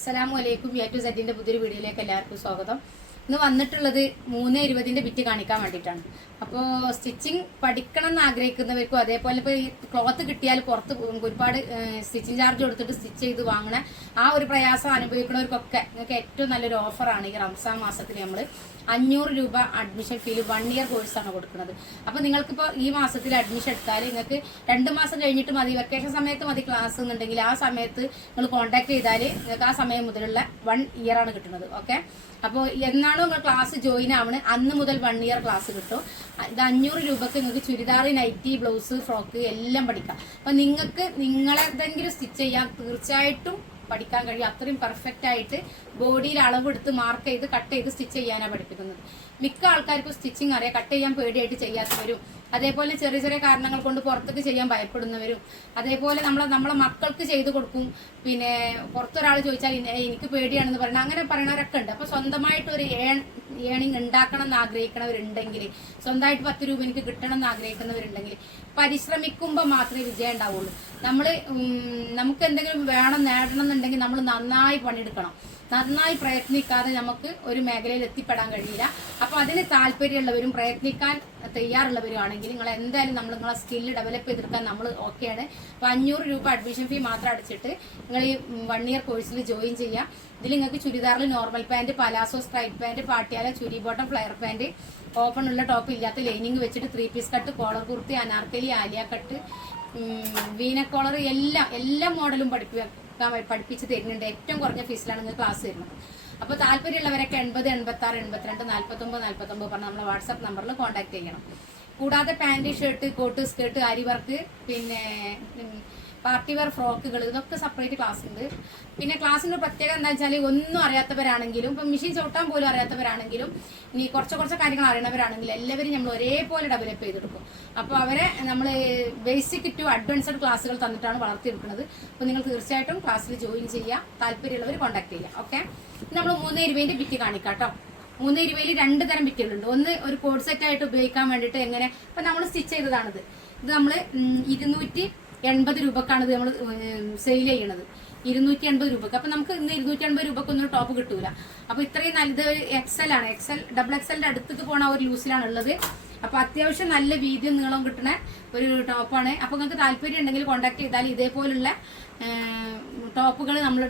അസ്സലാമു അലൈക്കും. A to സെറ്റിന്റെ പുതിയൊരു വീഡിയോയിലേക്ക് എല്ലാവർക്കും സ്വാഗതം. ഇന്ന് വന്നിട്ടുള്ളത് 3:20 ബിറ്റ് കാണിക്കാൻ വേണ്ടിയിട്ടാണ്. അപ്പോൾ സ്റ്റിച്ചിങ് പഠിക്കണം എന്ന് ആഗ്രഹിക്കുന്നവർക്കും അതേപോലെ ഇപ്പോൾ ഈ ക്ലോത്ത് കിട്ടിയാൽ പുറത്ത് ഒരുപാട് സ്റ്റിച്ചിങ് ചാർജ് കൊടുത്തിട്ട് സ്റ്റിച്ച് ചെയ്ത് വാങ്ങണ ആ ഒരു പ്രയാസം അനുഭവിക്കുന്നവർക്കൊക്കെ നിങ്ങൾക്ക് ഏറ്റവും നല്ലൊരു ഓഫറാണ് ഈ റംസാൻ മാസത്തിൽ നമ്മൾ 500 രൂപ അഡ്മിഷൻ ഫീല് 1 ഇയർ കോഴ്സാണ് കൊടുക്കുന്നത്. അപ്പോൾ നിങ്ങൾക്കിപ്പോൾ ഈ മാസത്തിൽ അഡ്മിഷൻ എടുത്താൽ നിങ്ങൾക്ക് 2 മാസം കഴിഞ്ഞിട്ട് മതി, വെക്കേഷൻ സമയത്ത് മതി ക്ലാസ് എന്നുണ്ടെങ്കിൽ ആ സമയത്ത് നിങ്ങൾ കോൺടാക്ട് ചെയ്താൽ നിങ്ങൾക്ക് ആ സമയം മുതലുള്ള 1 ഇയർ ആണ് കിട്ടുന്നത്. ഓക്കെ, അപ്പോൾ എന്നാണോ നിങ്ങൾ ക്ലാസ് ജോയിൻ ആവണത് അന്ന് മുതൽ 1 ഇയർ ക്ലാസ് കിട്ടും. ഇത് 500 രൂപക്ക് നിങ്ങൾക്ക് ചുരിദാർ, നൈറ്റി, ബ്ലൗസ്, ഫ്രോക്ക് എല്ലാം പഠിക്കാം. അപ്പോൾ നിങ്ങൾക്ക് നിങ്ങളെന്തെങ്കിലും സ്റ്റിച്ച് ചെയ്യാൻ തീർച്ചയായിട്ടും പഠിക്കാൻ കഴിയും. അത്രയും പെർഫെക്റ്റ് ആയിട്ട് ബോഡിയിൽ അളവെടുത്ത് മാർക്ക് ചെയ്ത് കട്ട് ചെയ്ത് സ്റ്റിച്ച് ചെയ്യാനാണ് പഠിപ്പിക്കുന്നത്. മിക്ക ആൾക്കാർക്കും സ്റ്റിച്ചിങ് അറിയാം, കട്ട് ചെയ്യാൻ പേടിയായിട്ട് ചെയ്യാത്തവരും, അതേപോലെ ചെറിയ ചെറിയ കാരണങ്ങൾ കൊണ്ട് പുറത്തേക്ക് ചെയ്യാൻ ഭയപ്പെടുന്നവരും, അതേപോലെ നമ്മളെ മക്കൾക്ക് ചെയ്ത് കൊടുക്കും. പിന്നെ പുറത്തൊരാൾ ചോദിച്ചാൽ എനിക്ക് പേടിയാണെന്ന് പറയുന്നത് അങ്ങനെ പറയണവരൊക്കെ ഉണ്ട്. അപ്പോൾ സ്വന്തമായിട്ട് ഒരു ഏണിങ് ഉണ്ടാക്കണം എന്ന് ആഗ്രഹിക്കണവരുണ്ടെങ്കിൽ, സ്വന്തമായിട്ട് 10 രൂപ എനിക്ക് കിട്ടണം എന്ന് ആഗ്രഹിക്കുന്നവരുണ്ടെങ്കിൽ പരിശ്രമിക്കുമ്പോൾ മാത്രമേ വിജയം ഉണ്ടാവുള്ളൂ. നമുക്ക് എന്തെങ്കിലും നേടണം എന്നുണ്ടെങ്കിൽ നമ്മൾ നന്നായി പണിയെടുക്കണം. നന്നായി പ്രയത്നിക്കാതെ നമുക്ക് ഒരു മേഖലയിൽ എത്തിപ്പെടാൻ കഴിയില്ല. അപ്പോൾ അതിന് താല്പര്യമുള്ളവരും പ്രയത്നിക്കാൻ തയ്യാറുള്ളവരും ആണെങ്കിൽ നിങ്ങൾ എന്തായാലും നിങ്ങളെ സ്കില്ല് ഡെവലപ്പ് ചെയ്തെടുക്കാൻ നമ്മൾ ഓക്കെയാണ്. അപ്പോൾ 500 രൂപ അഡ്മിഷൻ ഫീ മാത്രം അടച്ചിട്ട് നിങ്ങൾ ഈ 1 ഇയർ കോഴ്സിൽ ജോയിൻ ചെയ്യാം. ഇതിൽ നിങ്ങൾക്ക് ചുരിദാറിൽ normal pant, palazzo, straight pant, Patiala, churi bottom, flare pant, open ഉള്ള ടോപ്പ് ഇല്ലാത്ത ലൈനിങ് വെച്ചിട്ട് 3 piece cut, collar kurti, Anarkali, Alia cut, Veena collar എല്ലാ മോഡലും പഠിപ്പിച്ച് തരുന്നുണ്ട്. ഏറ്റവും കുറഞ്ഞ ഫീസിലാണ് നിങ്ങൾക്ക് ക്ലാസ് തരുന്നത്. അപ്പോൾ താല്പര്യമുള്ളവരൊക്കെ 80 86 82 49 49 പറഞ്ഞ് നമ്മളെ വാട്സാപ്പ് നമ്പറിൽ കോൺടാക്ട് ചെയ്യണം. കൂടാതെ പാൻറ്, ഷർട്ട്, കോട്ട്, സ്കേർട്ട്, ആരി വർക്ക്, പിന്നെ പാർട്ടി വെയർ ഫ്രോക്കുകൾ, ഇതൊക്കെ സെപ്പറേറ്റ് ക്ലാസ് ഉണ്ട്. പിന്നെ ക്ലാസ്സിൻ്റെ പ്രത്യേകത എന്താ വെച്ചാൽ ഒന്നും അറിയാത്തവരാണെങ്കിലും ഇപ്പം മെഷീൻ ചവിട്ടാൻ പോലും അറിയാത്തവരാണെങ്കിലും ഇനി കുറച്ച് കാര്യങ്ങൾ അറിയണവരാണെങ്കിലും എല്ലാവരും നമ്മൾ ഒരേപോലെ ഡെവലപ്പ് ചെയ്തെടുക്കും. അപ്പോൾ അവരെ നമ്മൾ ബേസിക് ടു അഡ്വാൻസ്ഡ് ക്ലാസ്സുകൾ തന്നിട്ടാണ് വളർത്തിയെടുക്കുന്നത്. അപ്പോൾ നിങ്ങൾ തീർച്ചയായിട്ടും ക്ലാസ്സിൽ ജോയിൻ ചെയ്യുക. താല്പര്യമുള്ളവർ കോൺടാക്ട് ചെയ്യുക. ഓക്കെ, നമ്മൾ 3:20 ബിറ്റ് കാണിക്കാം കേട്ടോ. 3:20 2 തരം ബിറ്റുകളുണ്ട്. ഒന്ന് ഒരു കോഡ് സെറ്റ് ആയിട്ട് ഉപയോഗിക്കാൻ വേണ്ടിയിട്ട് എങ്ങനെ, അപ്പം നമ്മൾ സ്റ്റിച്ച് ചെയ്തതാണിത്. ഇത് നമ്മൾ 280 രൂപക്കാണ് ഇത് നമ്മൾ സെയിൽ ചെയ്യണത്. 280 രൂപക്ക്. അപ്പം നമുക്ക് ഇന്ന് 280 രൂപക്കൊന്നും ടോപ്പ് കിട്ടൂല. അപ്പോൾ ഇത്രയും നല്ലത് എക്സൽ ആണ്. ഡബിൾ എക്സലിൻ്റെ അടുത്തേക്ക് പോണ ഒരു ലൂസിലാണ് ഉള്ളത്. അപ്പോൾ അത്യാവശ്യം നല്ല വീതിയും നീളം കിട്ടുന്ന ഒരു ടോപ്പാണ്. അപ്പോൾ നിങ്ങൾക്ക് താല്പര്യം ഉണ്ടെങ്കിൽ കോൺടാക്ട് ചെയ്താൽ ഇതേപോലുള്ള ടോപ്പുകൾ നമ്മൾ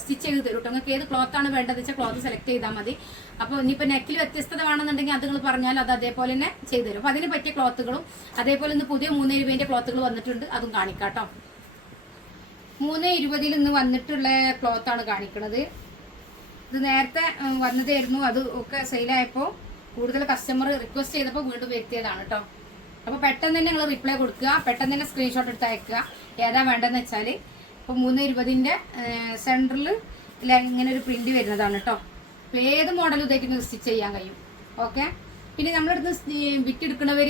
സ്റ്റിച്ച് ചെയ്ത് തരും കേട്ടോ. നിങ്ങൾക്ക് ഏത് ക്ലോത്താണ് വേണ്ടതെന്ന് വെച്ചാൽ ക്ലോത്ത് സെലക്ട് ചെയ്താൽ മതി. അപ്പോൾ ഇനിയിപ്പോൾ നെക്കിൽ വ്യത്യസ്തത വേണമെന്നുണ്ടെങ്കിൽ അത് നിങ്ങൾ പറഞ്ഞാൽ അത് അതേപോലെ തന്നെ ചെയ്തു തരും. അപ്പോൾ അതിന് പറ്റിയ ക്ലോത്തുകളും അതേപോലെ ഇന്ന് പുതിയ 3:20 ക്ലോത്തുകൾ വന്നിട്ടുണ്ട്, അതും കാണിക്കാം കേട്ടോ. 3:20 ഇന്ന് വന്നിട്ടുള്ള ക്ലോത്താണ് കാണിക്കുന്നത്. ഇത് നേരത്തെ വന്നതായിരുന്നു, അത് ഒക്കെ സെയിലായപ്പോൾ കൂടുതൽ കസ്റ്റമർ റിക്വസ്റ്റ് ചെയ്തപ്പോൾ വീണ്ടും വരുത്തിയതാണ് കേട്ടോ. അപ്പോൾ പെട്ടെന്ന് തന്നെ നിങ്ങൾ റിപ്ലൈ കൊടുക്കുക, പെട്ടെന്ന് തന്നെ സ്ക്രീൻഷോട്ട് എടുത്ത് അയക്കുക ഏതാ വേണ്ടതെന്ന് വെച്ചാൽ. ഇപ്പോൾ 3:20 സെൻറ്ററിൽ ഇങ്ങനെ ഒരു പ്രിന്റ് വരുന്നതാണ് കേട്ടോ. അപ്പോൾ ഏത് മോഡലും ഇതായിട്ട് സ്റ്റിച്ച് ചെയ്യാൻ കഴിയും. ഓക്കെ, പിന്നെ നമ്മളടുത്ത് വിറ്റെടുക്കുന്നവർ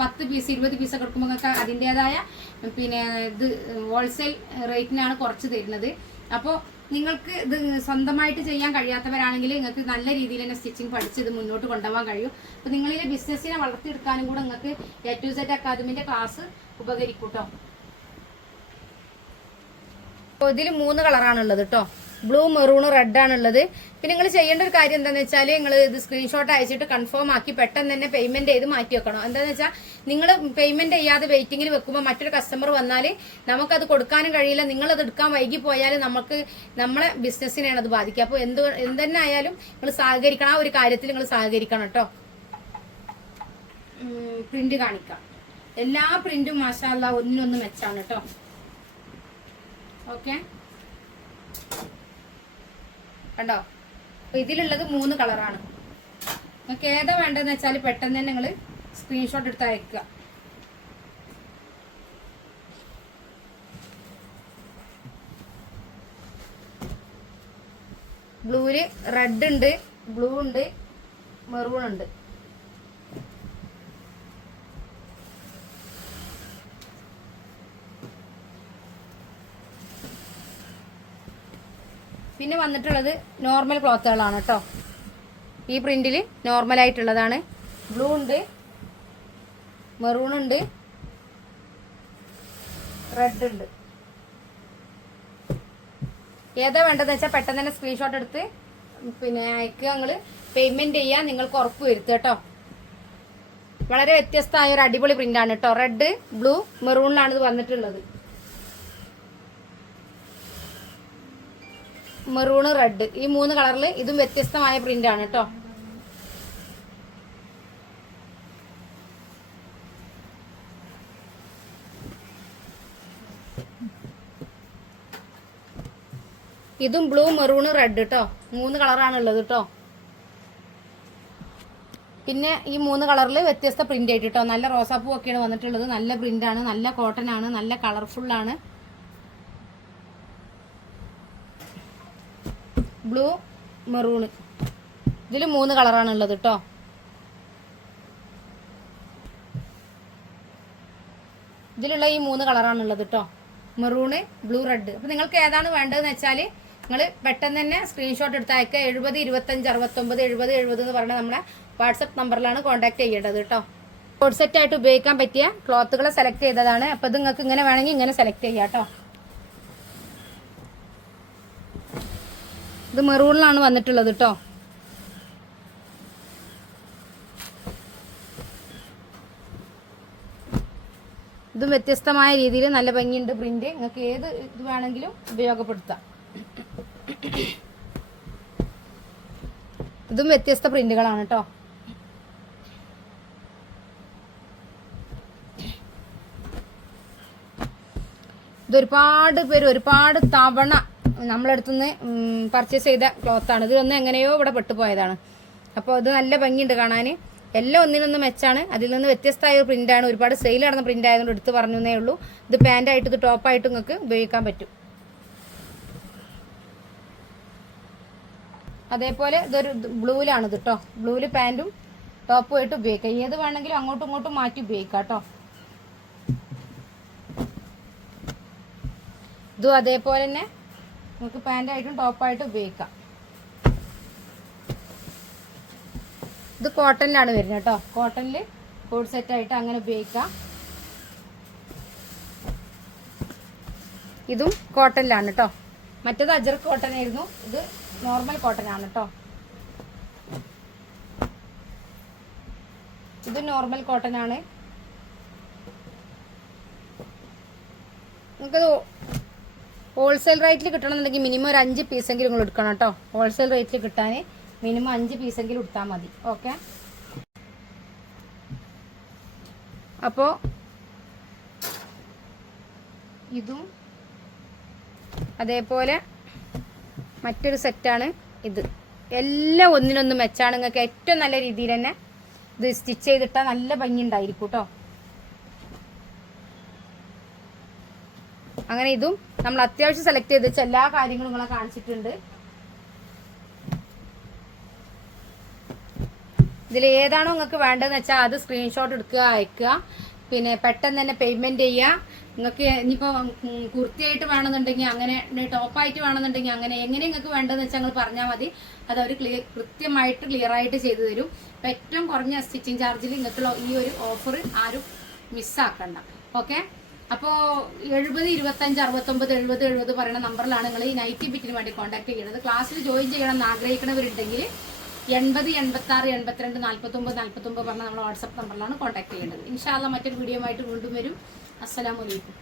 10 പീസ് 20 പീസൊക്കെ എടുക്കുമ്പോൾ നിങ്ങൾക്ക് അതിൻ്റെതായ പിന്നെ ഇത് ഹോൾസെയിൽ റേറ്റിനാണ് കുറച്ച് തരുന്നത്. അപ്പോൾ നിങ്ങൾക്ക് ഇത് സ്വന്തമായിട്ട് ചെയ്യാൻ കഴിയാത്തവരാണെങ്കിൽ നിങ്ങൾക്ക് നല്ല രീതിയിൽ തന്നെ സ്റ്റിച്ചിങ് പഠിച്ച് ഇത് മുന്നോട്ട് കൊണ്ടുപോകാൻ കഴിയും. അപ്പോൾ നിങ്ങളിലെ ബിസിനസ്സിനെ വളർത്തിയെടുക്കാനും കൂടെ നിങ്ങൾക്ക് എ ടു സെറ്റ് അക്കാദമിൻ്റെ ക്ലാസ് ഉപകരിക്കും കേട്ടോ. അപ്പോൾ ഇതിൽ 3 കളറാണുള്ളത് കേട്ടോ. ബ്ലൂ, മെറൂൺ, റെഡ് ആണുള്ളത്. പിന്നെ നിങ്ങൾ ചെയ്യേണ്ട ഒരു കാര്യം എന്താണെന്ന് വെച്ചാൽ നിങ്ങൾ ഇത് സ്ക്രീൻഷോട്ട് അയച്ചിട്ട് കൺഫേം ആക്കി പെട്ടെന്ന് തന്നെ പേയ്മെന്റ് ചെയ്ത് മാറ്റി വെക്കണം. എന്താണെന്ന് വെച്ചാൽ നിങ്ങൾ പേയ്മെന്റ് ചെയ്യാതെ വെയിറ്റിങ്ങിൽ വെക്കുമ്പോൾ മറ്റൊരു കസ്റ്റമർ വന്നാൽ നമുക്കത് കൊടുക്കാനും കഴിയില്ല. നിങ്ങളത് എടുക്കാൻ വൈകി പോയാൽ നമ്മളെ ബിസിനസ്സിനെയാണ് അത് ബാധിക്കുക. അപ്പോൾ എന്തെന്നെ ആയാലും നിങ്ങൾ സഹകരിക്കണം. ആ ഒരു കാര്യത്തിൽ നിങ്ങൾ സഹകരിക്കണം കേട്ടോ. പ്രിന്റ് കാണിക്കാം. എല്ലാ പ്രിന്റും മാഷാ അല്ലാഹ് ഒന്നിനൊന്ന് മെച്ചാണ് കേട്ടോ. ഓക്കെ, കണ്ടോ. അപ്പൊ ഇതിലുള്ളത് 3 കളറാണ്. നിങ്ങൾക്ക് ഏതാ വേണ്ടതെന്ന് വെച്ചാൽ പെട്ടെന്ന് തന്നെ നിങ്ങൾ സ്ക്രീൻഷോട്ട് എടുത്ത് അയക്കുക. ബ്ലൂവില് റെഡ് ഉണ്ട്, ബ്ലൂ ഉണ്ട്, മെറൂൺ ഉണ്ട്. പിന്നെ വന്നിട്ടുള്ളത് നോർമൽ ക്ലോത്തുകളാണ് കേട്ടോ. ഈ പ്രിന്റിൽ നോർമലായിട്ടുള്ളതാണ്. ബ്ലൂ ഉണ്ട്, മെറൂൺ ഉണ്ട്, റെഡ് ഉണ്ട്. ഏതാ വേണ്ടതെന്ന് വെച്ചാൽ പെട്ടെന്ന് തന്നെ സ്ക്രീൻഷോട്ട് എടുത്ത് പിന്നെ അയക്കുക. നിങ്ങൾ പേയ്മെന്റ് ചെയ്യാൻ നിങ്ങൾക്ക് ഉറപ്പ് വരുത്തുക കേട്ടോ. വളരെ വ്യത്യസ്തമായ ഒരു അടിപൊളി പ്രിന്റാണ് കേട്ടോ. റെഡ്, ബ്ലൂ, മെറൂണിലാണ് ഇത് വന്നിട്ടുള്ളത്. മെറൂണ്, റെഡ്, ഈ 3 കളറിൽ ഇതും വ്യത്യസ്തമായ പ്രിന്റാണ് കേട്ടോ. ഇതും ബ്ലൂ, മെറൂണ്, റെഡ് കേട്ടോ. 3 കളറാണ് ഉള്ളത് കേട്ടോ. പിന്നെ ഈ 3 കളറിൽ വ്യത്യസ്ത പ്രിന്റ് ആയിട്ട് കേട്ടോ. നല്ല റോസാപ്പൂ ഒക്കെയാണ് വന്നിട്ടുള്ളത്. നല്ല പ്രിന്റാണ്, നല്ല കോട്ടൺ ആണ്, നല്ല കളർഫുള്ളാണ്. ബ്ലൂ, മെറൂണ്, ഇതിൽ 3 കളറാണ് ഉള്ളത് കേട്ടോ. ഇതിലുള്ള ഈ 3 കളറാണ് ഉള്ളത് കേട്ടോ. Maroon, blue, red. അപ്പോൾ നിങ്ങൾക്ക് ഏതാണ് വേണ്ടതെന്ന് വെച്ചാൽ നിങ്ങൾ പെട്ടെന്ന് തന്നെ സ്ക്രീൻഷോട്ട് എടുത്ത് അയക്കുക. 70 25 69 70 70 എന്ന് പറഞ്ഞാൽ നമ്മുടെ വാട്സപ്പ് നമ്പറിലാണ് കോൺടാക്ട് ചെയ്യേണ്ടത് കേട്ടോ. കോഡ് സെറ്റ് ആയിട്ട് ഉപയോഗിക്കാൻ പറ്റിയ ക്ലോത്തുകൾ സെലക്ട് ചെയ്തതാണ്. അപ്പോൾ ഇത് നിങ്ങൾക്ക് ഇങ്ങനെ വേണമെങ്കിൽ ഇങ്ങനെ സെലക്ട് ചെയ്യാം കേട്ടോ. ഇത് മെറൂണിലാണ് വന്നിട്ടുള്ളത് കേട്ടോ. ഇതും വ്യത്യസ്തമായ രീതിയിൽ നല്ല ഭംഗിയുണ്ട് പ്രിന്റ്. നിങ്ങൾക്ക് ഏത് ഇത് വേണമെങ്കിലും ഉപയോഗപ്പെടുത്താം. ഇതും വ്യത്യസ്ത പ്രിന്റുകളാണ് കേട്ടോ. ഇതൊരുപാട് പേര് ഒരുപാട് തവണ നമ്മളടുത്തുനിന്ന് പർച്ചേസ് ചെയ്ത ക്ലോത്താണ്. ഇതിലൊന്നും എങ്ങനെയോ ഇവിടെ പെട്ടുപോയതാണ്. അപ്പോൾ ഇത് നല്ല ഭംഗിയുണ്ട് കാണാൻ. എല്ലാം ഒന്നിനൊന്ന് മെച്ചാണ്. അതിൽ നിന്ന് വ്യത്യസ്തമായ ഒരു പ്രിന്റാണ്. ഒരുപാട് സെയിൽ നടന്ന പ്രിന്റ് ആയതുകൊണ്ട് എടുത്ത് പറഞ്ഞേ ഉള്ളൂ. ഇത് പാൻറ്റായിട്ട് ഇത് ടോപ്പായിട്ട് നിങ്ങൾക്ക് ഉപയോഗിക്കാൻ പറ്റും. അതേപോലെ ഇതൊരു ബ്ലൂവിലാണ് ഇത് കേട്ടോ. ബ്ലൂവിൽ പാൻറ്റും ടോപ്പും ആയിട്ട് ഉപയോഗിക്കാം. ഏത് വേണമെങ്കിലും അങ്ങോട്ടും ഇങ്ങോട്ടും മാറ്റി ഉപയോഗിക്കാം കേട്ടോ. ഇതും അതേപോലെ തന്നെ നമുക്ക് പാൻറ്റായിട്ടും ടോപ്പായിട്ടും ഉപയോഗിക്കാം. ഇത് കോട്ടണിലാണ് വരുന്നത് കേട്ടോ. കോട്ടണിൽ കോഡ് സെറ്റായിട്ട് അങ്ങനെ ഉപയോഗിക്കാം. ഇതും കോട്ടണിലാണ് കേട്ടോ. മറ്റേത് അജർക്ക് കോട്ടൺ ആയിരുന്നു. ഇത് നോർമൽ കോട്ടൺ ആണ് കേട്ടോ. ഇത് നോർമൽ കോട്ടൺ ആണ്. നിങ്ങൾക്കത് ഹോൾസെയിൽ റേറ്റിൽ കിട്ടണമെന്നുണ്ടെങ്കിൽ മിനിമം ഒരു 5 പീസെങ്കിലും നിങ്ങൾ എടുക്കണം കേട്ടോ. ഹോൾസെയിൽ റേറ്റിൽ കിട്ടാൻ മിനിമം 5 പീസെങ്കിലും എടുത്താൽ മതി. ഓക്കെ. അപ്പോൾ ഇതും അതേപോലെ മറ്റൊരു സെറ്റാണ് ഇത്. എല്ലാം ഒന്നിനൊന്ന് മെച്ചാണ്. നിങ്ങൾക്ക് ഏറ്റവും നല്ല രീതിയിൽ തന്നെ ഇത് സ്റ്റിച്ച് ചെയ്തിട്ടാൽ നല്ല ഭംഗി ഉണ്ടായിരിക്കും കേട്ടോ. അങ്ങനെ ഇതും നമ്മൾ അത്യാവശ്യം സെലക്ട് ചെയ്ത് വെച്ച എല്ലാ കാര്യങ്ങളും നിങ്ങളെ കാണിച്ചിട്ടുണ്ട്. ഇതിൽ ഏതാണോ നിങ്ങൾക്ക് വേണ്ടതെന്ന് വെച്ചാൽ അത് സ്ക്രീൻഷോട്ട് എടുക്കുക, അയക്കുക. പിന്നെ പെട്ടെന്ന് തന്നെ പേയ്മെന്റ് ചെയ്യുക. നിങ്ങൾക്ക് ഇനിയിപ്പോൾ കുർത്തിയായിട്ട് വേണമെന്നുണ്ടെങ്കിൽ അങ്ങനെ, ടോപ്പായിട്ട് വേണമെന്നുണ്ടെങ്കിൽ അങ്ങനെ, എങ്ങനെ നിങ്ങൾക്ക് വേണ്ടതെന്ന് വെച്ചാൽ നിങ്ങൾ പറഞ്ഞാൽ മതി. അത് അവർ കൃത്യമായിട്ട് ക്ലിയർ ആയിട്ട് ചെയ്തു തരും. അപ്പം ഏറ്റവും കുറഞ്ഞ സ്റ്റിച്ചിങ് ചാർജിൽ നിങ്ങൾക്കുള്ള ഈ ഒരു ഓഫർ ആരും മിസ്സാക്കണ്ട. ഓക്കെ. അപ്പോൾ 70 25 69 70 70 പറയുന്ന നമ്പറിലാണ് നിങ്ങൾ ഈ നൈറ്റി ബിറ്റിന് വേണ്ടി കോൺടാക്ട് ചെയ്യുന്നത്. ക്ലാസ്സിൽ ജോയിൻ ചെയ്യണം എന്ന് ആഗ്രഹിക്കുന്നവരുണ്ടെങ്കിൽ 80 86 82 49 49 പറഞ്ഞ നമ്മുടെ വാട്സപ്പ് നമ്പറിലാണ് കോൺടാക്ട് ചെയ്യേണ്ടത്. ഇൻഷാ അല്ലാഹ് മറ്റൊരു വീഡിയോ ആയിട്ട് വീണ്ടും വരും. അസ്സലാമു അലൈക്കും.